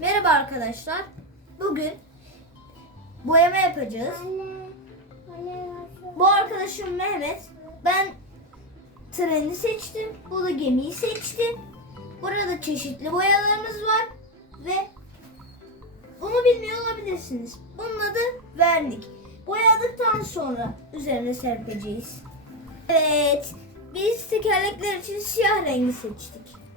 Merhaba arkadaşlar. Bugün boyama yapacağız. Bu arkadaşım Mehmet. Ben treni seçtim. Bu da gemiyi seçti. Burada çeşitli boyalarımız var ve bunu bilmiyor olabilirsiniz. Bunun adı vernik. Boyadıktan sonra üzerine serpeceğiz. Evet, biz tekerlekler için siyah rengi seçtik.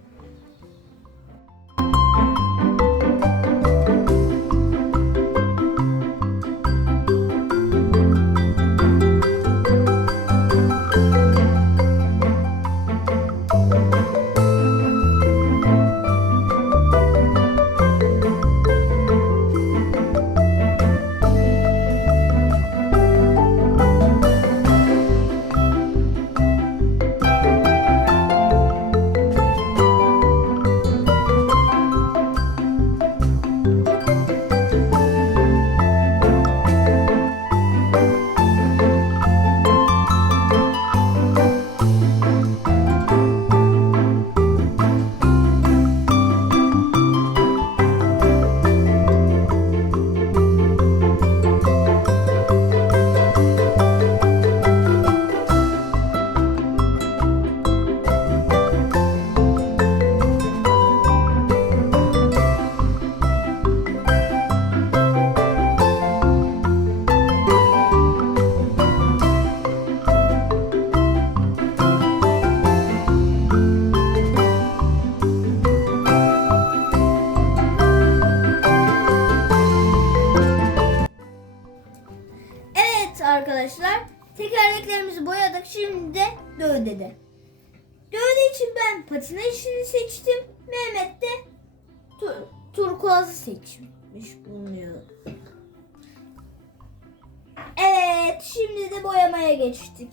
Arkadaşlar, tekerleklerimizi boyadık. Şimdi de gövdede. Gövde için ben patina işini seçtim. Mehmet de tu- turkuazı seçmiş bulunuyor. Evet, şimdi de boyamaya geçtik.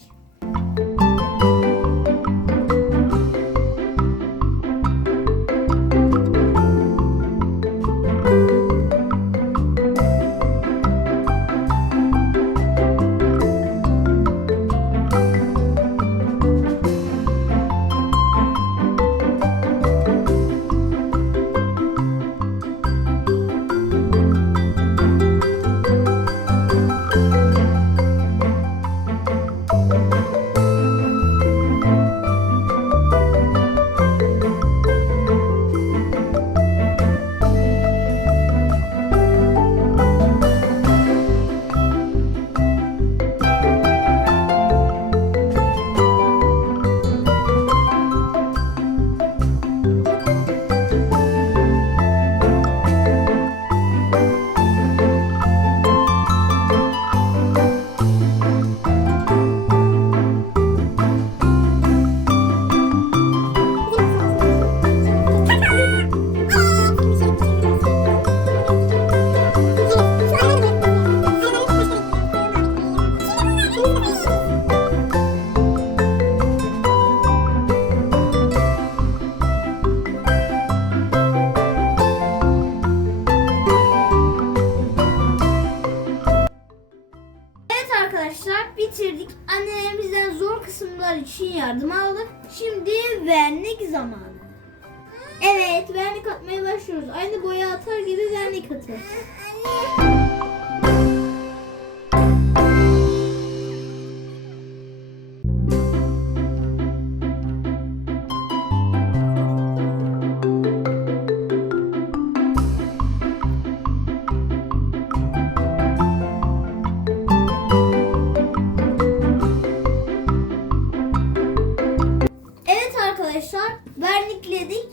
Arkadaşlar bitirdik. Annelerimizden zor kısımlar için yardım aldık. Şimdi vernik zamanı. Evet vernik atmaya başlıyoruz. Aynı boya atar gibi vernik atıyoruz. Evet arkadaşlar vernikledik.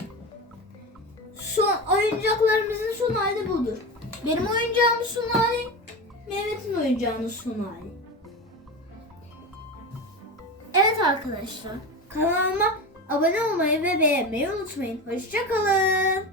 Son oyuncaklarımızın son hali budur. Benim oyuncağımın son hali, Mehmet'in oyuncağının son hali. Evet arkadaşlar kanalıma abone olmayı ve beğenmeyi unutmayın. Hoşçakalın.